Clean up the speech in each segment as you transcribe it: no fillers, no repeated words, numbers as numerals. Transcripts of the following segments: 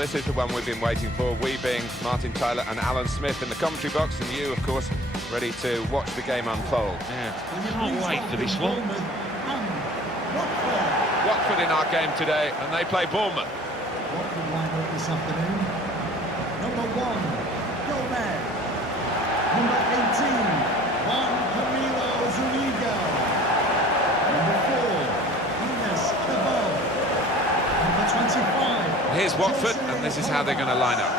this is the one we've been waiting for, we being Martin Tyler and Alan Smith in the commentary box, and you, of course, ready to watch the game unfold. Yeah, can't wait for this one. Watford in our game today, and they play Bournemouth. Watford line up this afternoon. Number 1, Gomez. Number 18, Juan Camilo Zuniga. Number 4, Ines Cabal. Number 25. Here's Watford, and this is how they're going to line up.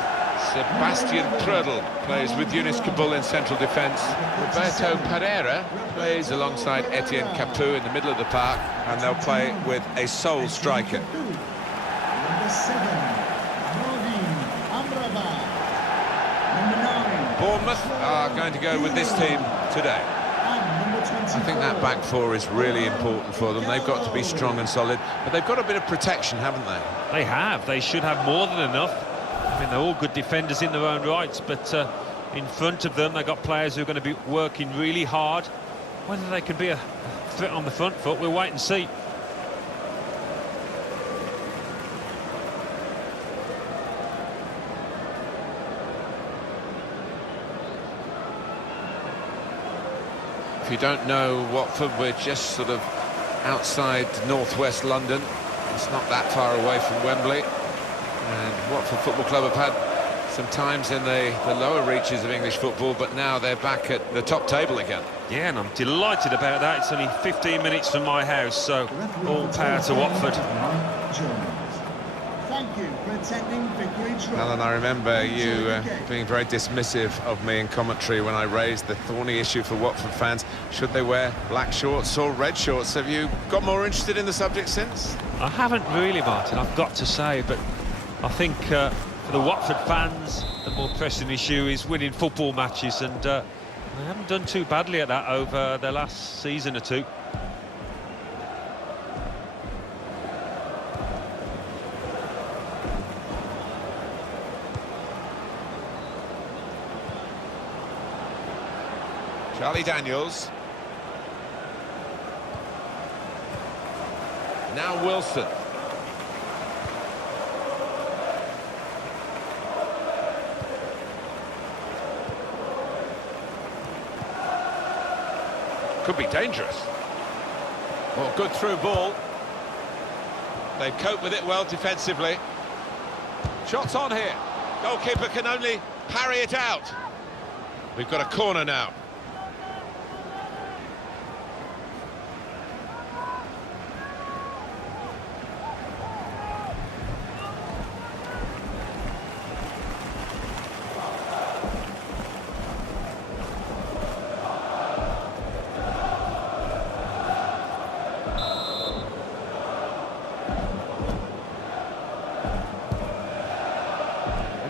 Sebastian Prödl plays with Younes Kaboul in central defence. Roberto Pereira plays alongside Etienne Capoue in the middle of the park, and they'll play with a sole striker. Number 7, Nordin Amrabat. Number 9. Bournemouth are going to go with this team today. I think that back four is really important for them. They've got to be strong and solid, but they've got a bit of protection, haven't they? They have. They should have more than enough. I mean, they're all good defenders in their own rights, but in front of them, they've got players who are going to be working really hard. Whether they can be a threat on the front foot, we'll wait and see. If you don't know Watford, we're just sort of outside northwest London. It's not that far away from Wembley. And Watford Football Club have had some times in the lower reaches of English football, but now they're back at the top table again. Yeah, and I'm delighted about that. It's only 15 minutes from my house, so all power to Watford. Thank you for attending Vicarage Road. Alan, I remember you being very dismissive of me in commentary when I raised the thorny issue for Watford fans. Should they wear black shorts or red shorts? Have you got more interested in the subject since? I haven't really, Martin, I've got to say, but I think for the Watford fans, the more pressing issue is winning football matches, and they haven't done too badly at that over the last season or two. Charlie Daniels. Now Wilson. Could be dangerous. Well, good through ball. They've coped with it well defensively. Shots on here. Goalkeeper can only parry it out. We've got a corner now.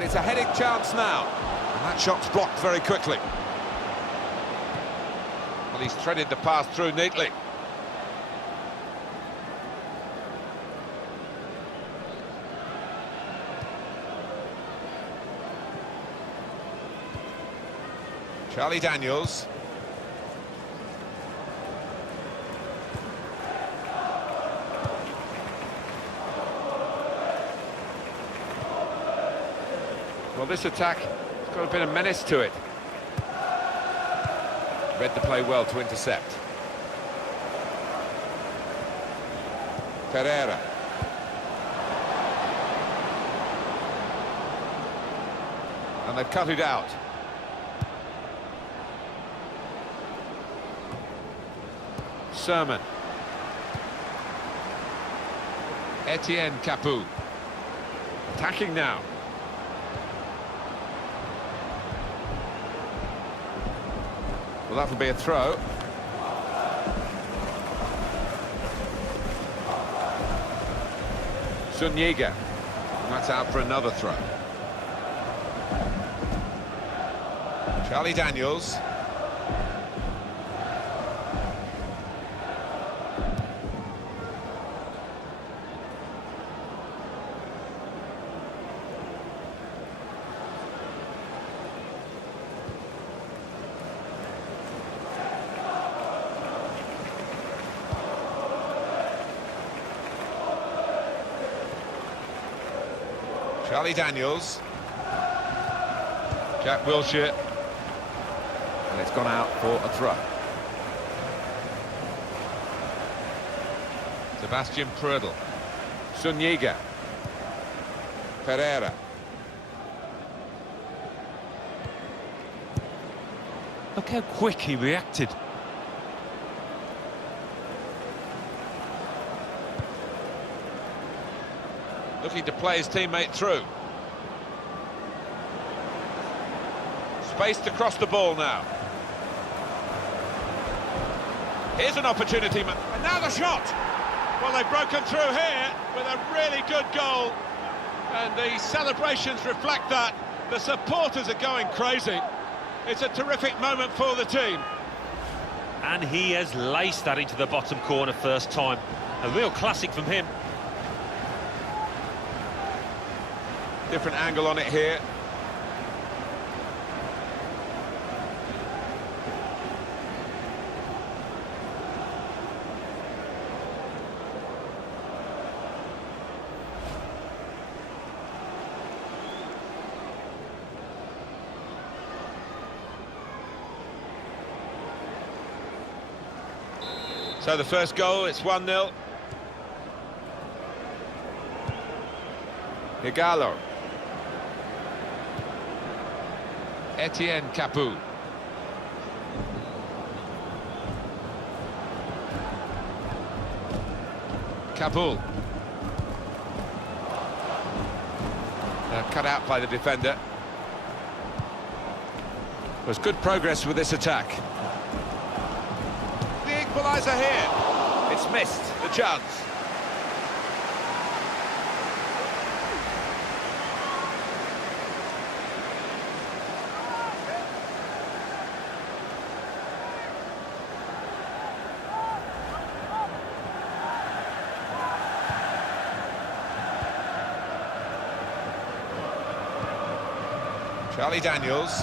It's a heading chance now, and that shot's blocked very quickly. Well, he's threaded the pass through neatly. Charlie Daniels. Well, this attack has got a bit of menace to it. Read the play well to intercept. Pereira. And they've cut it out. Sermon. Etienne Capoue. Attacking now. Well, that'll be a throw. Zuniga. That's out for another throw. Charlie Daniels. Charlie Daniels. Jack Wilshere. And it's gone out for a throw. Sebastian Prödl. Zuniga. Pereira. Look how quick he reacted. Looking to play his teammate through. Space to cross the ball now. Here's an opportunity, and now the shot! Well, they've broken through here with a really good goal, and the celebrations reflect that. The supporters are going crazy. It's a terrific moment for the team. And he has laced that into the bottom corner first time. A real classic from him. Different angle on it here. So the first goal, it's 1-0. Igalo. Etienne Capoue. Capoue. Cut out by the defender. There's good progress with this attack. The equaliser here. It's missed, the chance. Charlie Daniels.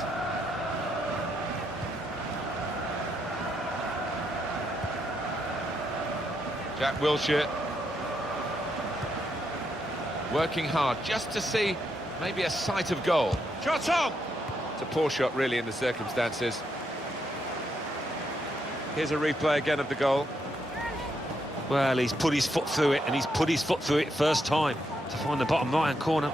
Jack Wilshere. Working hard just to see maybe a sight of goal. Shot on! It's a poor shot really in the circumstances. Here's a replay again of the goal. Well, he's put his foot through it, and he's put his foot through it first time to find the bottom right-hand corner.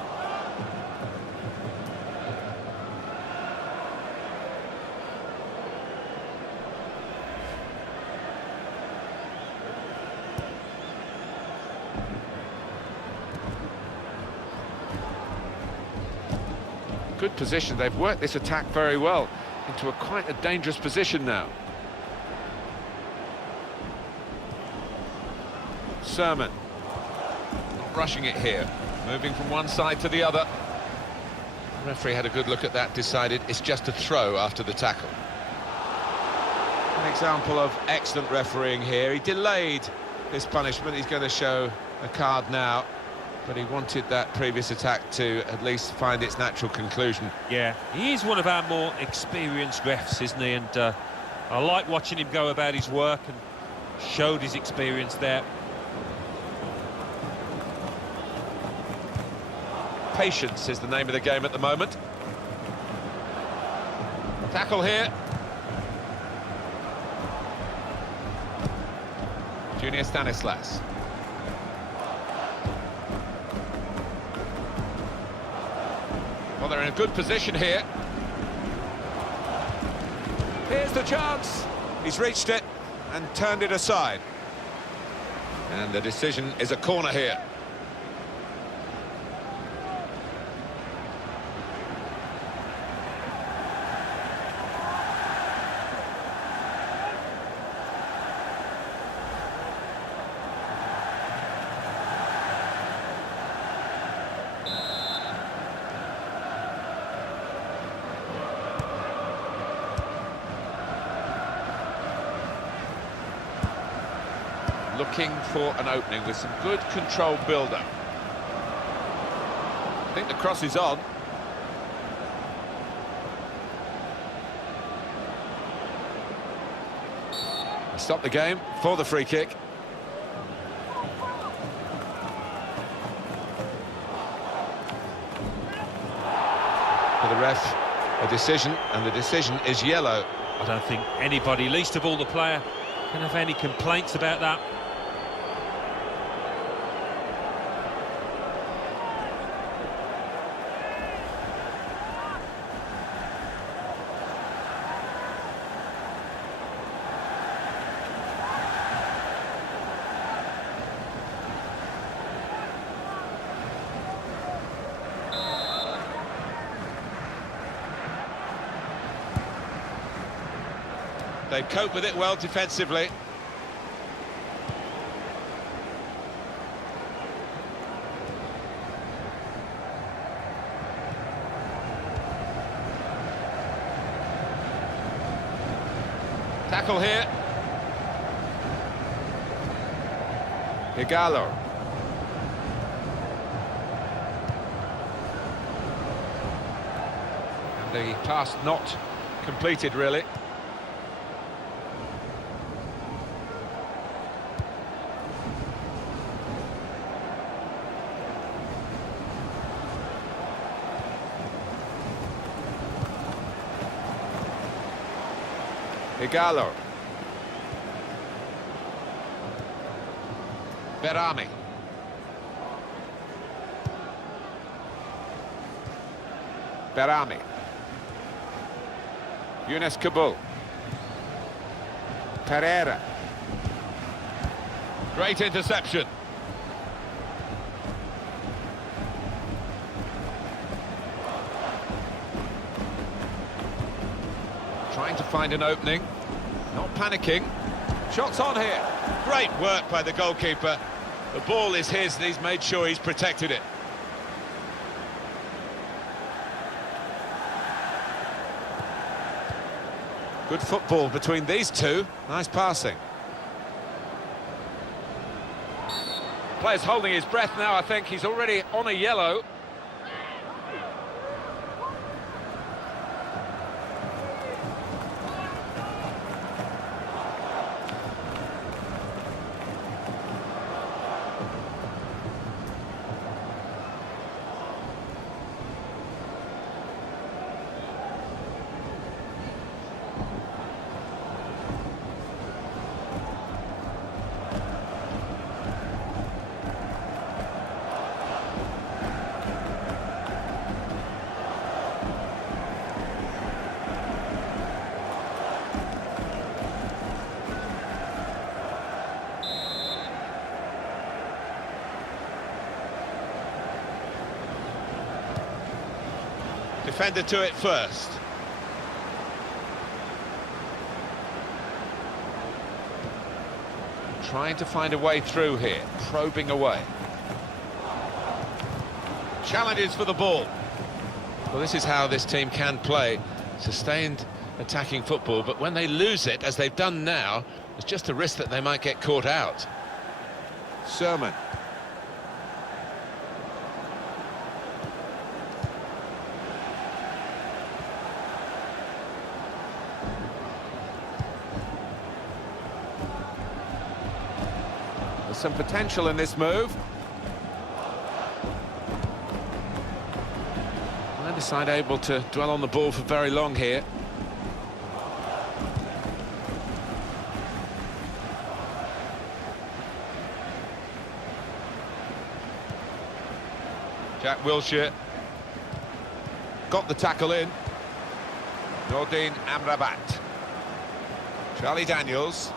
Good position. They've worked this attack very well into quite a dangerous position now. Sermon. Not rushing it here. Moving from one side to the other. The referee had a good look at that, decided it's just a throw after the tackle. An example of excellent refereeing here. He delayed his punishment. He's going to show a card now. But he wanted that previous attack to at least find its natural conclusion. Yeah, he is one of our more experienced refs, isn't he? And I like watching him go about his work, and showed his experience there. Patience is the name of the game at the moment. Tackle here. Junior Stanislas. Well, they're in a good position here. Here's the chance. He's reached it and turned it aside. And the decision is a corner here. Looking for an opening with some good controlled build-up. I think the cross is on. Stop the game for the free kick. for the ref a decision, and the decision is yellow. I don't think anybody, least of all the player, can have any complaints about that. They cope with it well defensively. Tackle here. Igalo. And the pass not completed, really. Igalo. Berami. Berami. Younes Kabul. Pereira. Great interception. Trying to find an opening. Not panicking. Shots on here. Great work by the goalkeeper. The ball is his and he's made sure he's protected it. Good football between these two. Nice passing. Player's holding his breath now, I think. He's already on a yellow. Defender to it first. Trying to find a way through here, probing away. Challenges for the ball. Well, this is how this team can play. Sustained attacking football, but when they lose it, as they've done now, there's just a risk that they might get caught out. Sermon. Some potential in this move. Neither side able to dwell on the ball for very long here. Jack Wilshere got the tackle in. Nordin Amrabat. Charlie Daniels.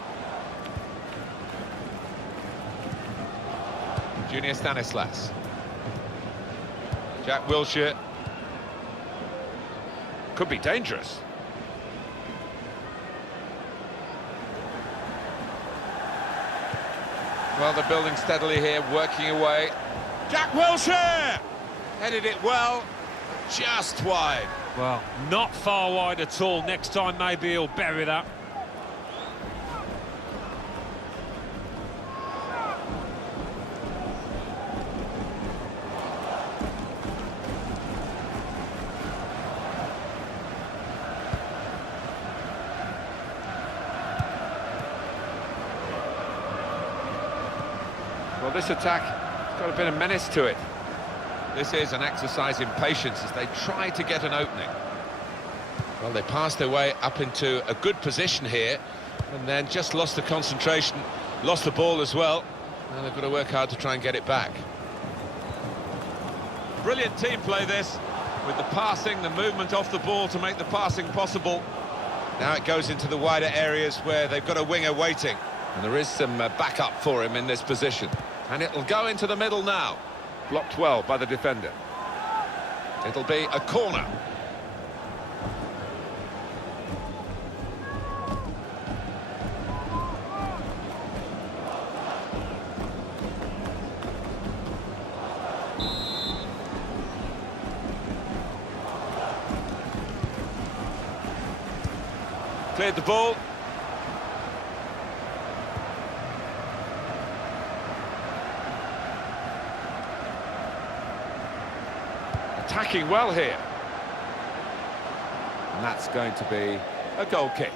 Junior Stanislas. Jack Wilshere. Could be dangerous. Well, they're building steadily here, working away. Jack Wilshere! Headed it well, just wide. Well, not far wide at all. Next time maybe he'll bury that. Well, this attack has got a bit of menace to it. This is an exercise in patience as they try to get an opening. Well, they passed their way up into a good position here and then just lost the concentration, lost the ball as well. Now they've got to work hard to try and get it back. Brilliant team play this, with the passing, the movement off the ball to make the passing possible. Now it goes into the wider areas where they've got a winger waiting. And there is some backup for him in this position. And it'll go into the middle now. Blocked well by the defender. It'll be a corner. Cleared the ball. Attacking well here. And that's going to be a goal kick.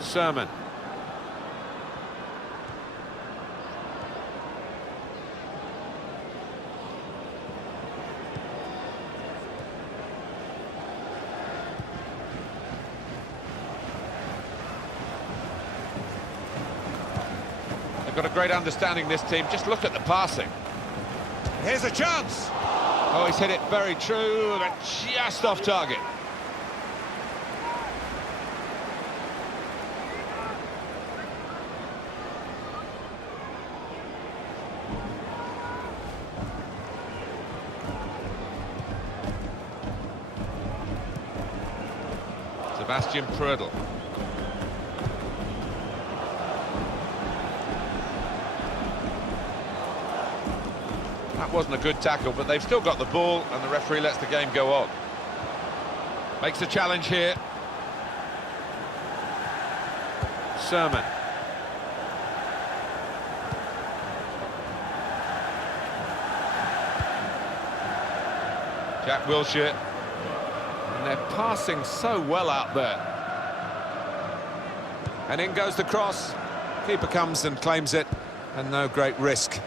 Sermon. They've got a great understanding, this team. Just look at the passing. Here's a chance. Oh, he's hit it very true, but just off target. Sebastian Prödl. That wasn't a good tackle, but they've still got the ball, and the referee lets the game go on. Makes a challenge here. Sermon. Jack Wilshere. And they're passing so well out there. And in goes the cross. Keeper comes and claims it, and no great risk.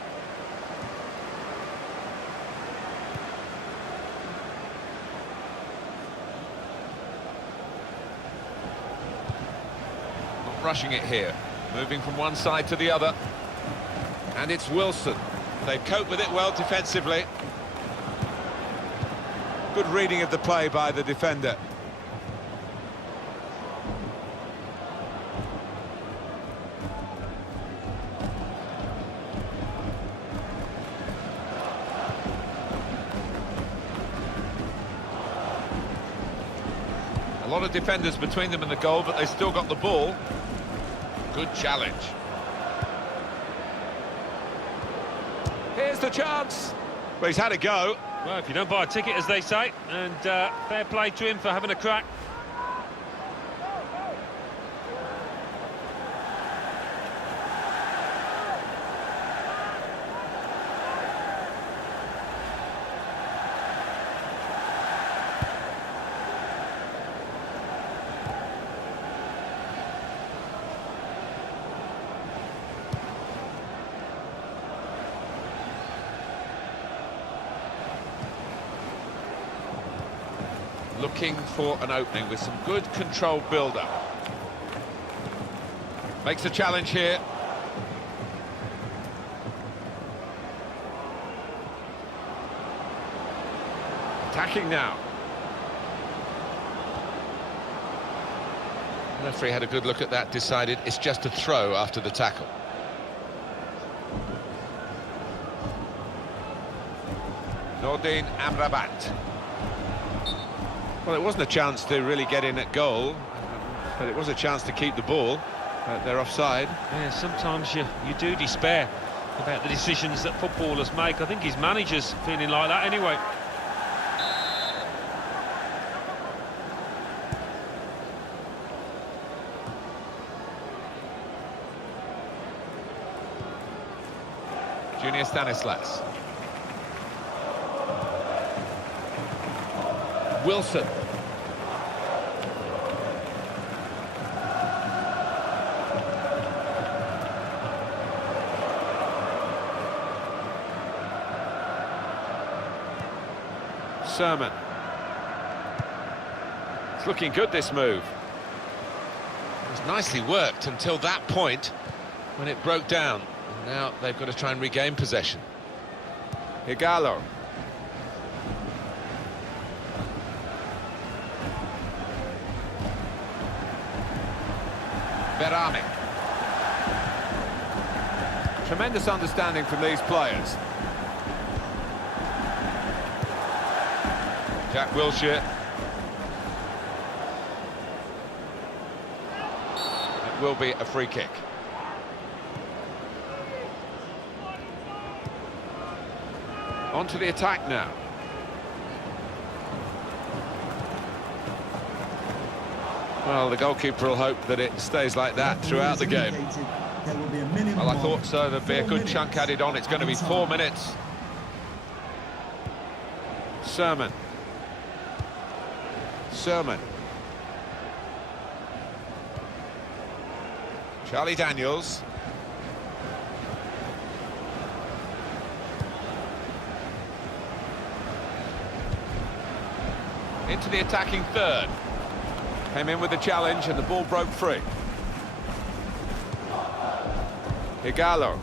Not rushing it here. Moving from one side to the other. And it's Wilson. They've coped with it well defensively. Good reading of the play by the defender. A lot of defenders between them and the goal, but they still got the ball. Good challenge. Here's the chance. Well, he's had a go. Well, if you don't buy a ticket, as they say, and fair play to him for having a crack. Looking for an opening with some good controlled build-up. Makes a challenge here. Attacking now. The referee had a good look at that, decided it's just a throw after the tackle. Nordin Amrabat. Well, it wasn't a chance to really get in at goal, but it was a chance to keep the ball. They're offside. Yeah, sometimes you do despair about the decisions that footballers make. I think his manager's feeling like that anyway. Junior Stanislas. Wilson. Sermon. It's looking good, this move. It was nicely worked until that point when it broke down. And now they've got to try and regain possession. Igalo. Berame. Tremendous understanding from these players. Jack Wilshere. It will be a free kick. On to the attack now. Well, the goalkeeper will hope that it stays like that throughout the game. Well, I thought so. There'd be a good chunk added on. It's going to be 4 minutes. Sermon. Charlie Daniels. Into the attacking third. Came in with the challenge and the ball broke free. Igalo.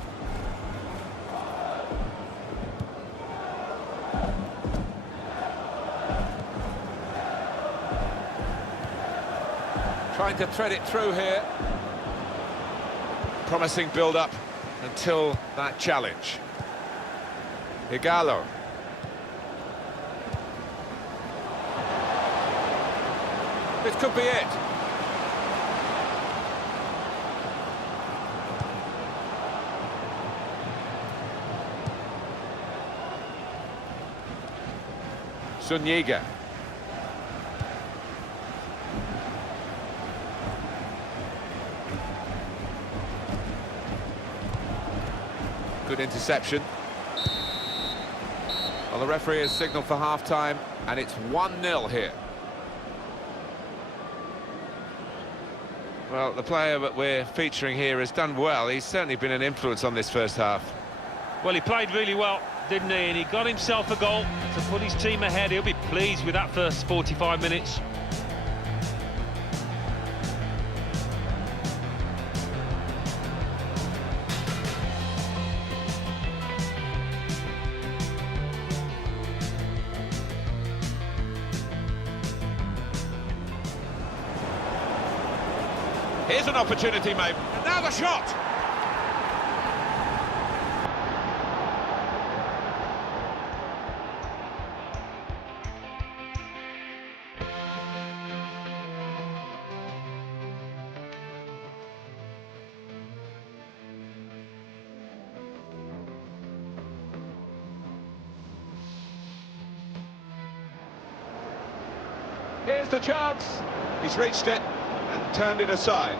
Trying to thread it through here. Promising build-up until that challenge. Igalo. This could be it. Zuniga. Good interception. Well, the referee has signalled for half-time, and it's 1-0 here. Well, the player that we're featuring here has done well. He's certainly been an influence on this first half. Well, he played really well, didn't he? And he got himself a goal to put his team ahead. He'll be pleased with that first 45 minutes. Here's an opportunity, mate. And now the shot! Here's the chance. He's reached it and turned it aside.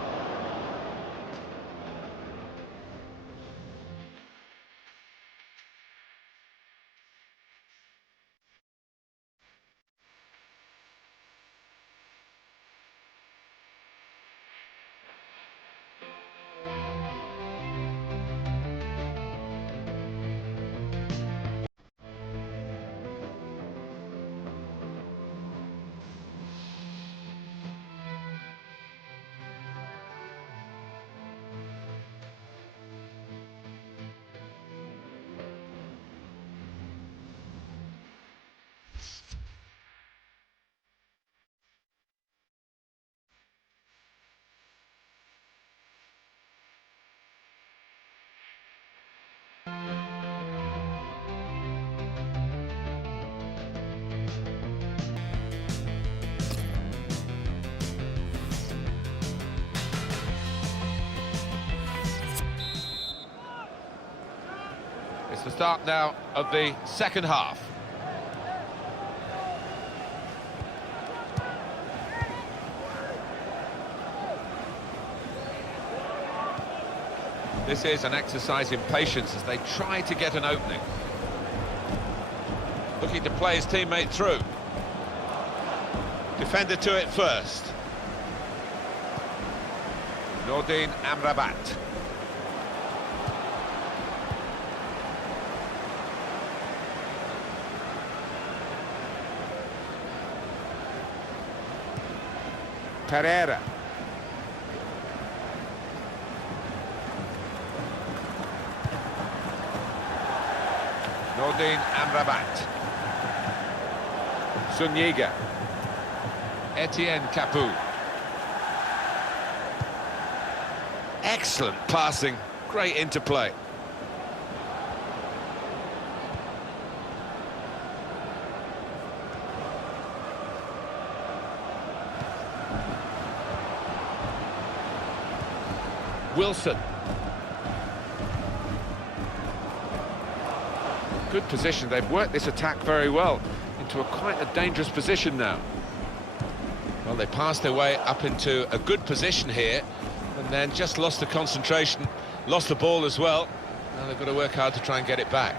It's the start now of the second half. This is an exercise in patience as they try to get an opening. Looking to play his teammate through. Defender to it first. Nordin Amrabat. Pereira. Nordin Amrabat. Zuniga. Etienne Capoue. Excellent passing, great interplay. Wilson. Good position, they've worked this attack very well into quite a dangerous position now. Well, they passed their way up into a good position here and then just lost the concentration, lost the ball as well. Now they've got to work hard to try and get it back.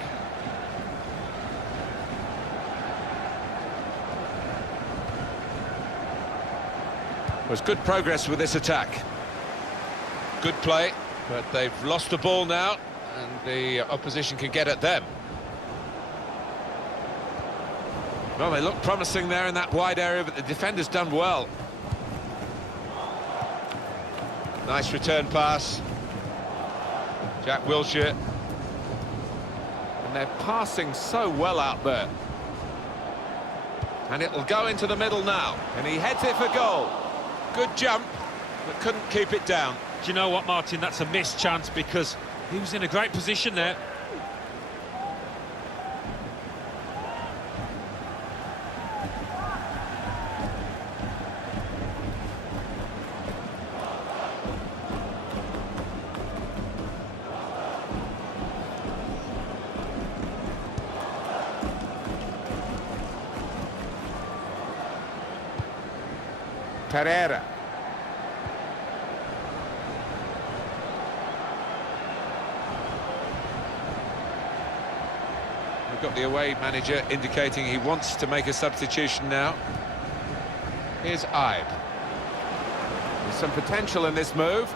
Was good progress with this attack. Good play, but they've lost the ball now and the opposition can get at them. Well, they look promising there in that wide area, but the defender's done well. Nice return pass. Jack Wilshere. And they're passing so well out there. And it'll go into the middle now. And he heads it for goal. Good jump, but couldn't keep it down. Do you know what, Martin? That's a missed chance because he was in a great position there. Pereira. We've got the away manager indicating he wants to make a substitution now. Here's Ibe. There's some potential in this move.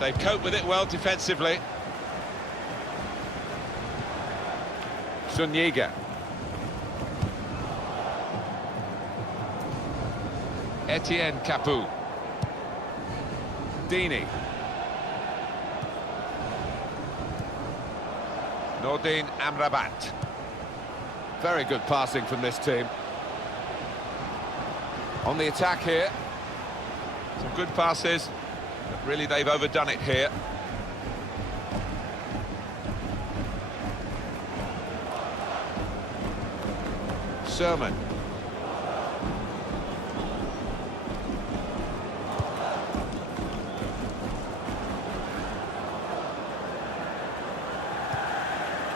They've coped with it well defensively. Zuniga. Etienne Capoue. Dini. Nordin Amrabat. Very good passing from this team. On the attack here. Some good passes, but really they've overdone it here. Sermon.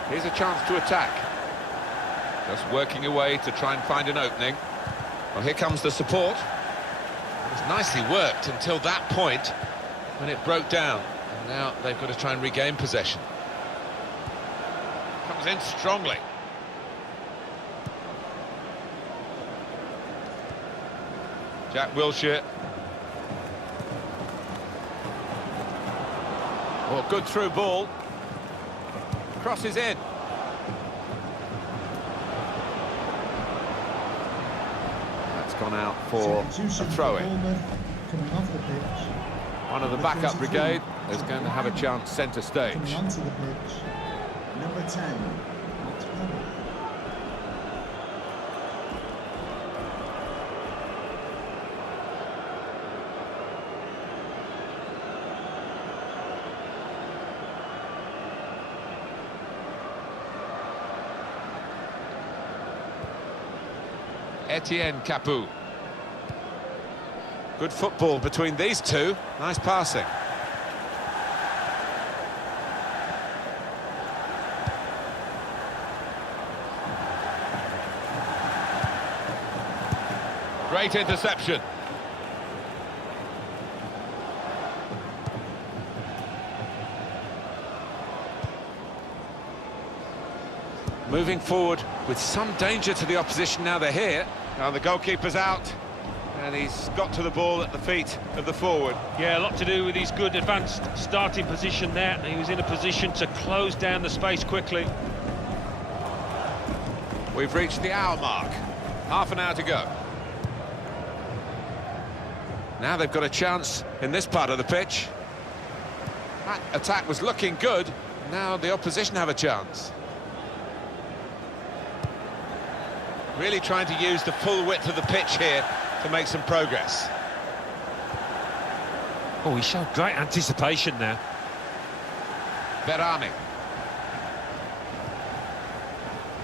Here's a chance to attack. Just working away to try and find an opening. Well, here comes the support. It was nicely worked until that point when it broke down. And now they've got to try and regain possession. Comes in strongly. Jack Wilshere. Oh, good through ball. Crosses in. That's gone out for a throw-in. One of the backup brigade is going to have a chance centre stage. Coming onto the pitch, number 10. Etienne Capoue. Good football between these two. Nice passing. Great interception. moving forward with some danger to the opposition now they're here. Now the goalkeeper's out, and he's got to the ball at the feet of the forward. Yeah, a lot to do with his good advanced starting position there. He was in a position to close down the space quickly. We've reached the hour mark. Half an hour to go. Now they've got a chance in this part of the pitch. That attack was looking good. Now the opposition have a chance. Really trying to use the full width of the pitch here to make some progress. Oh, he showed great anticipation there. Berami.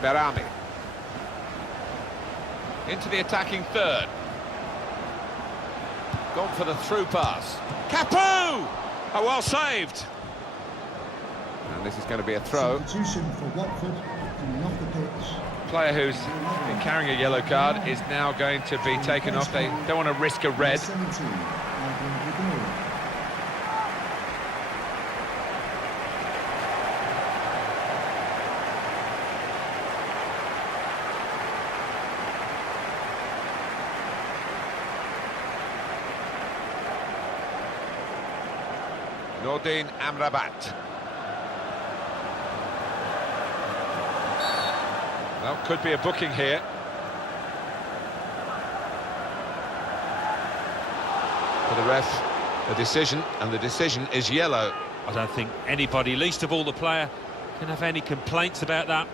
Berami. Into the attacking third. Gone for the through pass. Capu! Oh, well saved. And this is going to be a throw. Substitution for Watford coming off the pitch. Player who's been carrying a yellow card is now going to be taken off. They don't want to risk a red. 17, Albion. Nordin Amrabat. Well, could be a booking here. For the ref, the decision, and the decision is yellow. I don't think anybody, least of all the player, can have any complaints about that.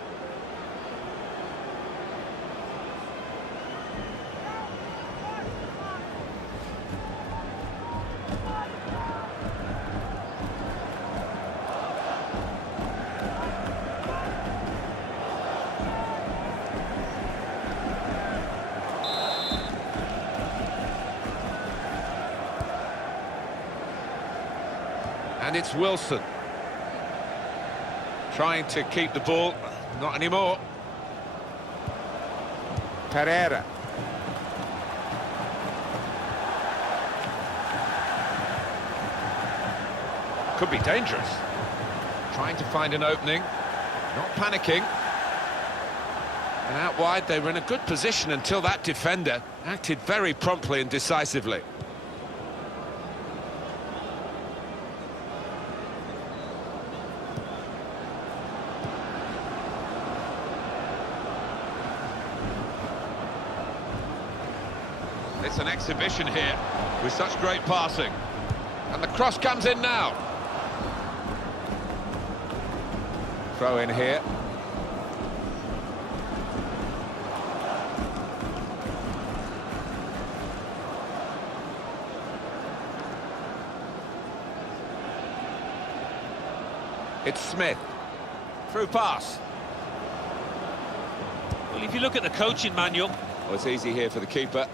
And it's Wilson. Trying to keep the ball. Not anymore. Pereira. Could be dangerous. Trying to find an opening. Not panicking. And out wide, they were in a good position until that defender acted very promptly and decisively. It's an exhibition here with such great passing. And the cross comes in now. Throw in here. It's Smith. Through pass. Well, if you look at the coaching manual... Well, it's easy here for the keeper.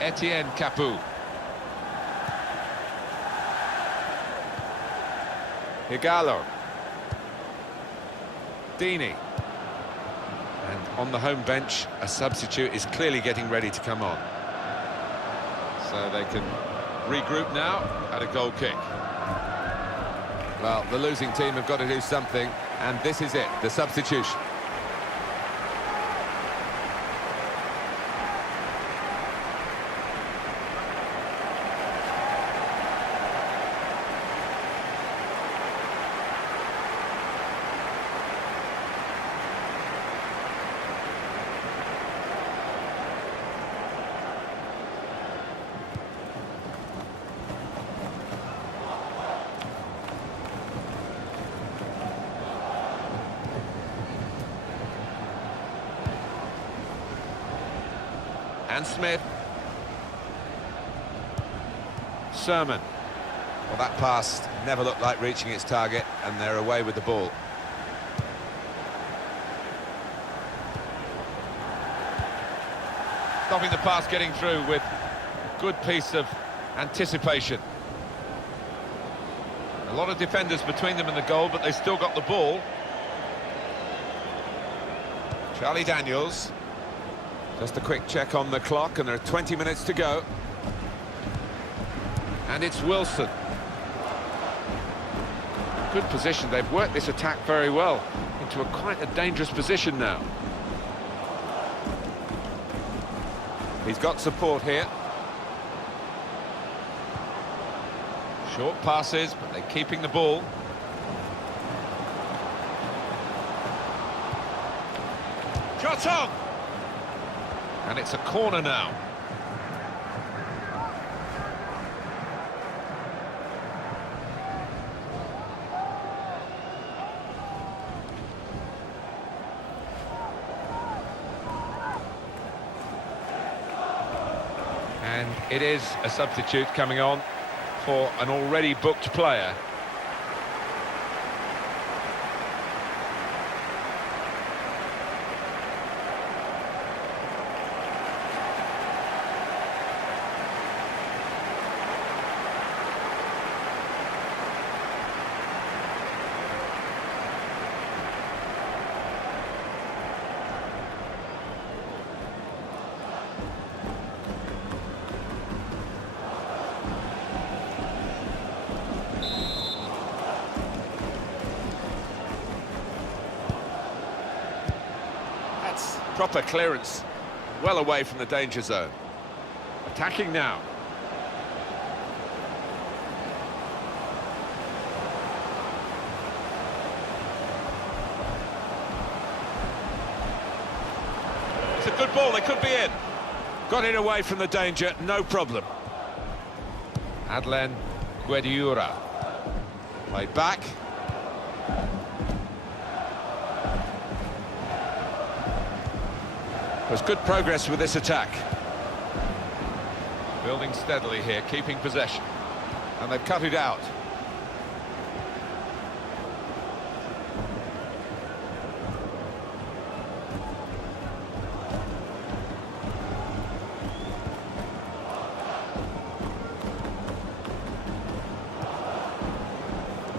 Etienne Capu. Higalo. Dini. And on the home bench, a substitute is clearly getting ready to come on. So they can regroup now at a goal kick. Well, the losing team have got to do something, and this is it, the substitution. And Smith. Sermon. Well, that pass never looked like reaching its target, and they're away with the ball. Stopping the pass getting through with a good piece of anticipation. A lot of defenders between them and the goal, but they still got the ball. Charlie Daniels. Just a quick check on the clock, and there are 20 minutes to go. And it's Wilson. good position. They've worked this attack very well into quite a dangerous position now. He's got support here. Short passes, but they're keeping the ball. Shot on! And it's a corner now. And it is a substitute coming on for an already booked player. Proper clearance, well away from the danger zone. Attacking now. It's a good ball, they could be in. Got it away from the danger, no problem. Adlen Guediura. Played back. There's good progress with this attack. Building steadily here, keeping possession. And they've cut it out.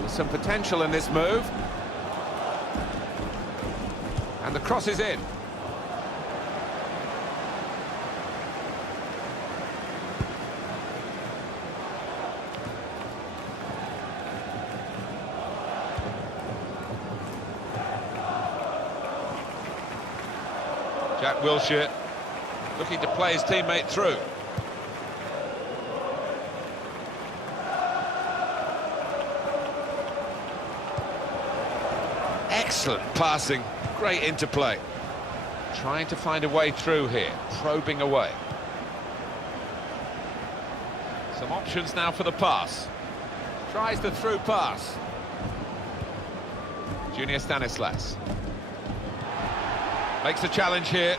There's some potential in this move. And the cross is in. Jack Wilshere looking to play his teammate through. Excellent passing, great interplay. Trying to find a way through here, probing away. Some options now for the pass. Tries the through pass. Junior Stanislas. Makes a challenge here.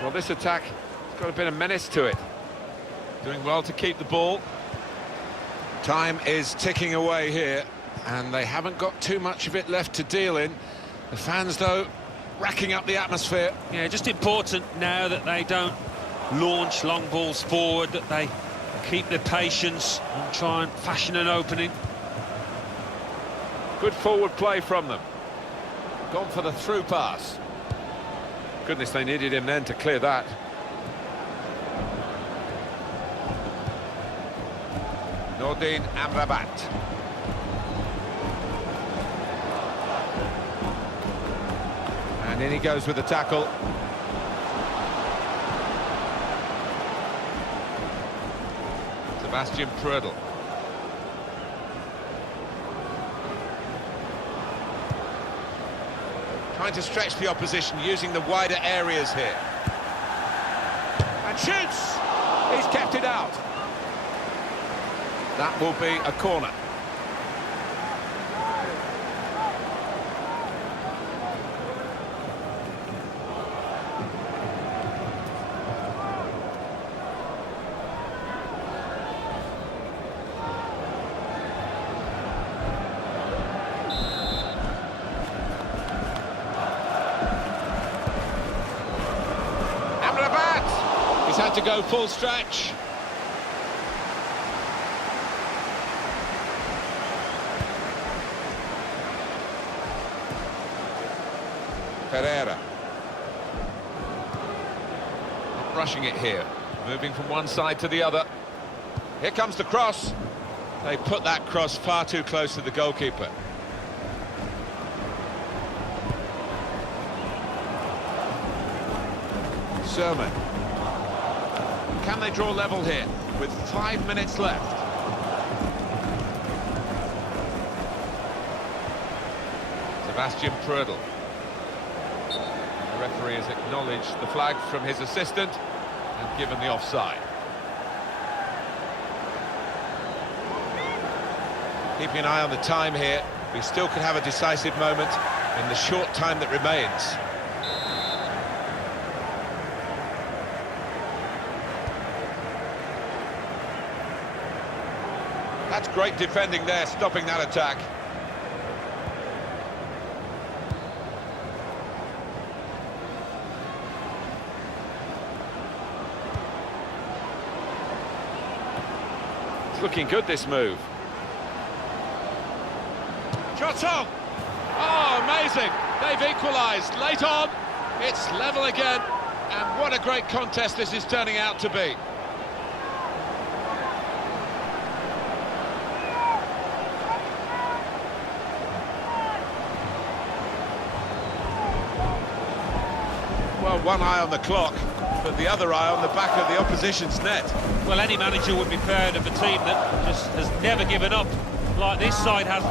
Well, this attack has got a bit of menace to it. Doing well to keep the ball. Time is ticking away here, and they haven't got too much of it left to deal in. The fans, though, racking up the atmosphere. Yeah, just important now that they don't launch long balls forward, that they keep their patience and try and fashion an opening. Good forward play from them. Gone for the through pass. Goodness, they needed him then to clear that. Nordin Amrabat. And in he goes with the tackle. Sebastian Prödl. Trying to stretch the opposition, using the wider areas here. And shoots! He's kept it out. That will be a corner. He's had to go full stretch. Pereira. Not rushing it here. Moving from one side to the other. Here comes the cross. They put that cross far too close to the goalkeeper. Sermon. Can they draw level here with 5 minutes left? Sebastian Prödl. The referee has acknowledged the flag from his assistant and given the offside. Keeping an eye on the time here. We still could have a decisive moment in the short time that remains. That's great defending there, stopping that attack. It's looking good, this move. Shot on! Oh, amazing! They've equalised late on. It's level again. And what a great contest this is turning out to be. Well, one eye on the clock, but the other eye on the back of the opposition's net. Well, any manager would be proud of a team that just has never given up like this side has.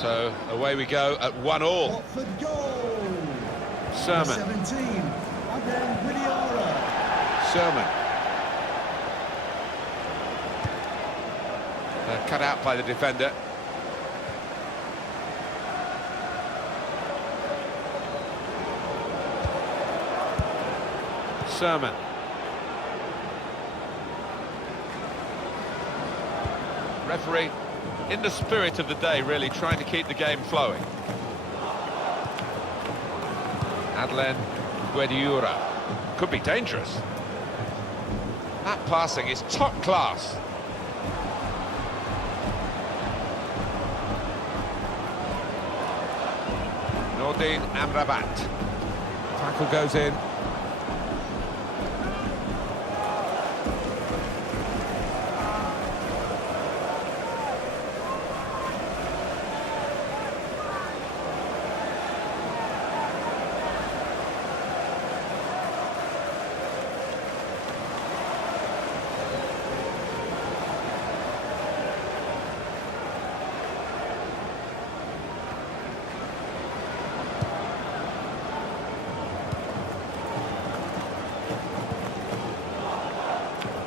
So away we go at 1-1. Watford goal. Sermon. 17. Sermon. Cut out by the defender. Sermon. Referee, in the spirit of the day, really trying to keep the game flowing. Adlen Guediura. Could be dangerous. That passing is top class. Nordin Amrabat. Tackle goes in.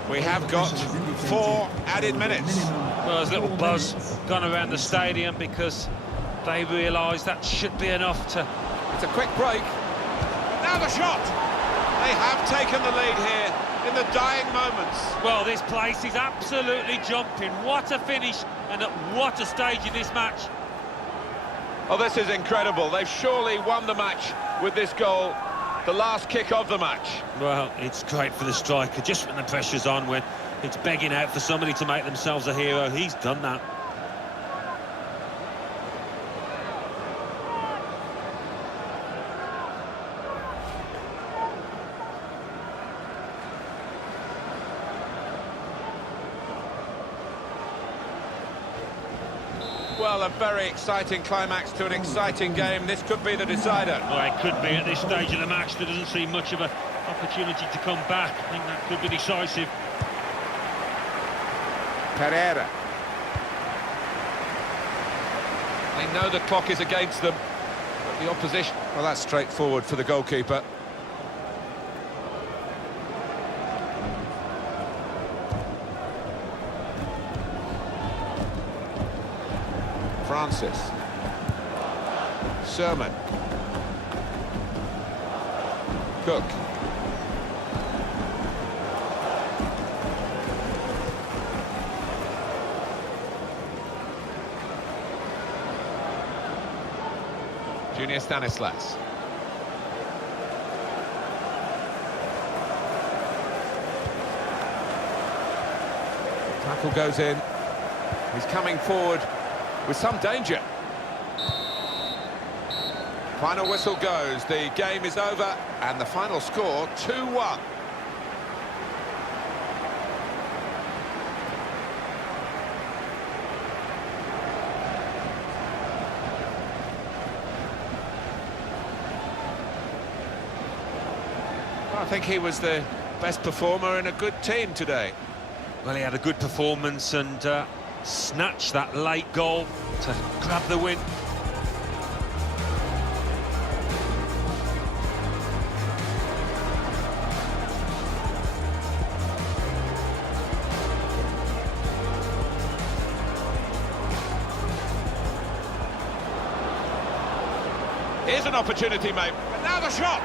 We have got 4 added minutes. Well, there's a little buzz gone around the stadium because they realise that should be enough to... It's a quick break. Now the shot! They have taken the lead here in the dying moments. Well, this place is absolutely jumping. What a finish and at what a stage in this match. Oh, this is incredible. They've surely won the match with this goal. The last kick of the match. Well, it's great for the striker, just when the pressure's on, when it's begging out for somebody to make themselves a hero. He's done that. Well, a very exciting climax to an exciting game. This could be the decider. Well, it could be at this stage of the match. There doesn't seem much of an opportunity to come back. I think that could be decisive. Pereira. They know the clock is against them, but the opposition... Well, that's straightforward for the goalkeeper. Francis. Sermon. Cook. Junior Stanislas. Tackle goes in. He's coming forward with some danger. Final whistle goes. The game is over, and the final score 2-1. I think he was the best performer in a good team today. Well, he had a good performance and snatched that late goal to grab the win. Here's an opportunity, mate. And now the shot.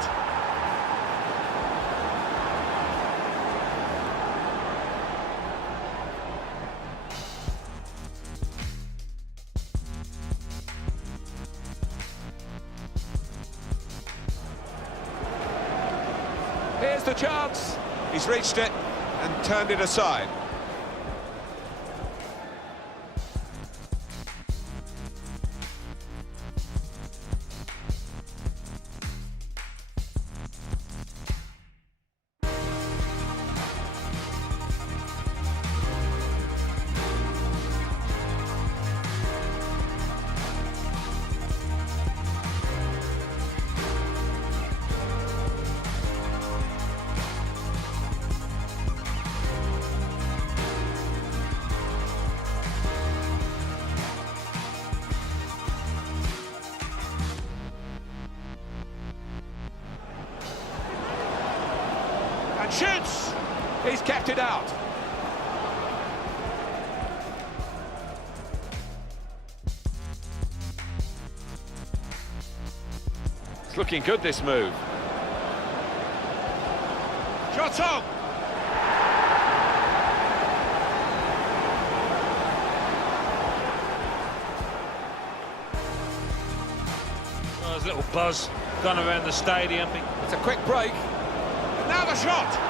Here's the chance. He's reached it and turned it aside. Shoots! He's kept it out. It's looking good, this move. Shot on! Oh, there's a little buzz gone around the stadium. It's a quick break. And now the shot!